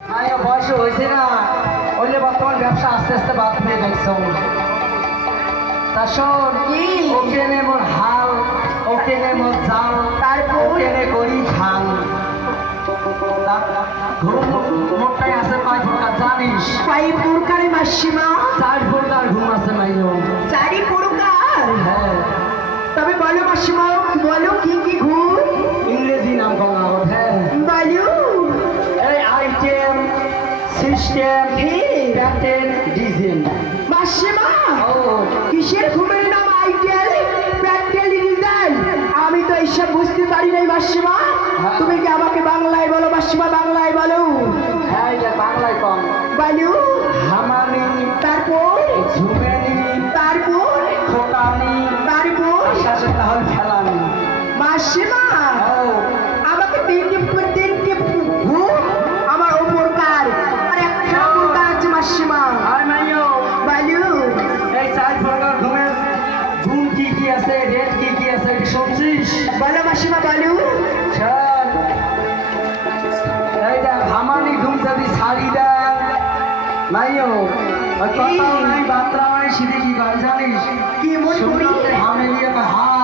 বয়স হয়েছে না ওইলে বর্তমান ব্যবসা আস্তে আস্তে বাদ হয়ে গেছে তা শোন কি ওকে নে মোর হাল ওকে নে মোর জাল তারপর ওকে নে করি খাল ঘুম মোটাই আছে পাঁচ প্রকার জানিস পাই প্রকারে মাসিমা চার প্রকার ঘুম আছে মাইও চারি প্রকার হ্যাঁ তবে বলো মাসিমা বলো কি কি ঘুম ইংরেজি নাম বলা হ্যাঁ বলো এই আইটেম সিস্টেম প্যাটার্ন ডিজাইন মাসিমা ও কিসের ঘুমের নাম আইটেল প্র্যাকটিক্যাল ডিজাইন আমি তো এইসব বুঝতে পারি নাই মাসিমা তুমি কি আমাকে বাংলায় বলো মাসিমা বাংলায় বলো হ্যাঁ এটা বাংলায় কম বলো হামানি তারপর ঝুমেনি তারপর খোকানি তারপর আশাসে তাহলে ফেলানি মাসিমা ও আমাকে তিনটি ঘুম আমার উপকার আর একটা উপকার আছে মাসিমা আর মাইও বলো এই চার প্রকার ঘুমের ঘুম কি কি আছে রেট কি কি আছে শুনছিস বলো মাসিমা বলো চল এইটা হামানি ঘুম যদি ছাড়ি দেয় মাইও ওই কথাও নাই বার্তাও নাই সিধে কি করে জানিস কি মন করি শুনতে হামে নিয়ে হা